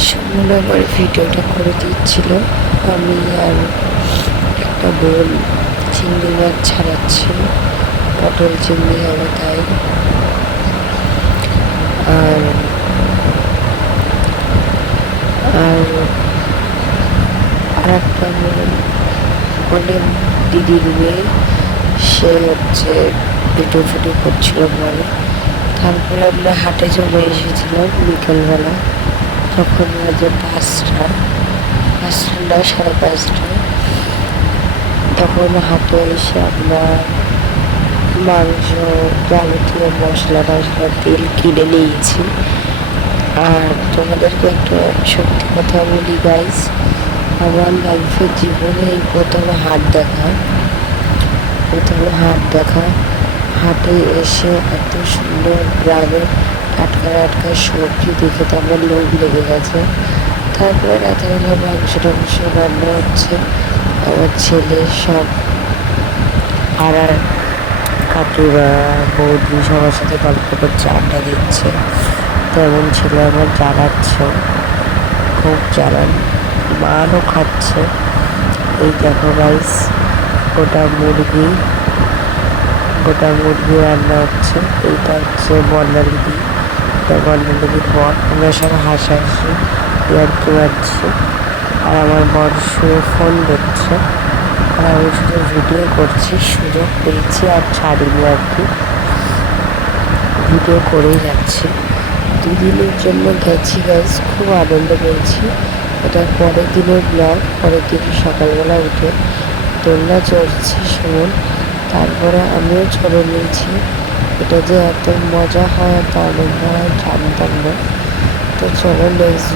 সুমন আমার ভিডিওটা করে দিচ্ছিল। আমি আর একটা বোন চিংড়ি মাছ ছাড়াচ্ছি, পটল চিংড়ি হবে তাই। আর আর আর একটা বোন মানে দিদির মেয়ে, সে হচ্ছে ভিডিও করছিল বলে। তারপরে আমরা হাটে চলে এসেছিলাম বিকেলবেলা, তখন বাজে 5টা না 5:30। তখন হাটে এসে আমরা মাংস, যাবতীয় মশলা টশলা, তেল কিনে নিয়েছি। আর তোমাদেরকে একটা সত্যি কথা বলি গাইস, আমার লাইফের জীবনে এই প্রথমে হাট দেখা। হাটে এসে এত সুন্দর গ্রামের টাটকা টাটকা সবজি দেখে তো আমার লোভ লেগে গেছে। তারপরে রাতেবেলা মাংস টাংস রান্না হচ্ছে, আমার ছেলে সব পাড়ার কাকিরা বৌদি সবার সাথে গল্প করছে, আড্ডা দিচ্ছে। তেমন ছেলে আমার জ্বালাচ্ছে, খুব জ্বালান, মানও খাচ্ছে। এই দেখো গাইস, গোটা মুরগি রান্না হচ্ছে। এইটা হচ্ছে বর্ণালী, এটা বর্ণালীর বর। আমরা সব হাসাহাসি ইয়ার্কি মারছি, আর আমার বর শুয়ে ফোন দেখছে, আর আমি শুধু ভিডিও করছি। সুযোগ পেয়েছি আর ছাড়িনি আর কি, ভিডিও করেই যাচ্ছি। 2 দিনের জন্য গেছি গাইস, খুব আনন্দ পেয়েছি। এটা পরের দিনের ব্লগ। পরের দিন সকালবেলা উঠে দোলনা চড়ছি সুমন, তারপরে আমিও চড়ে নিয়েছি। এটা যে এত মজা হয়, এত আনন্দ হয় জানতাম না। তো চলো নেক্সট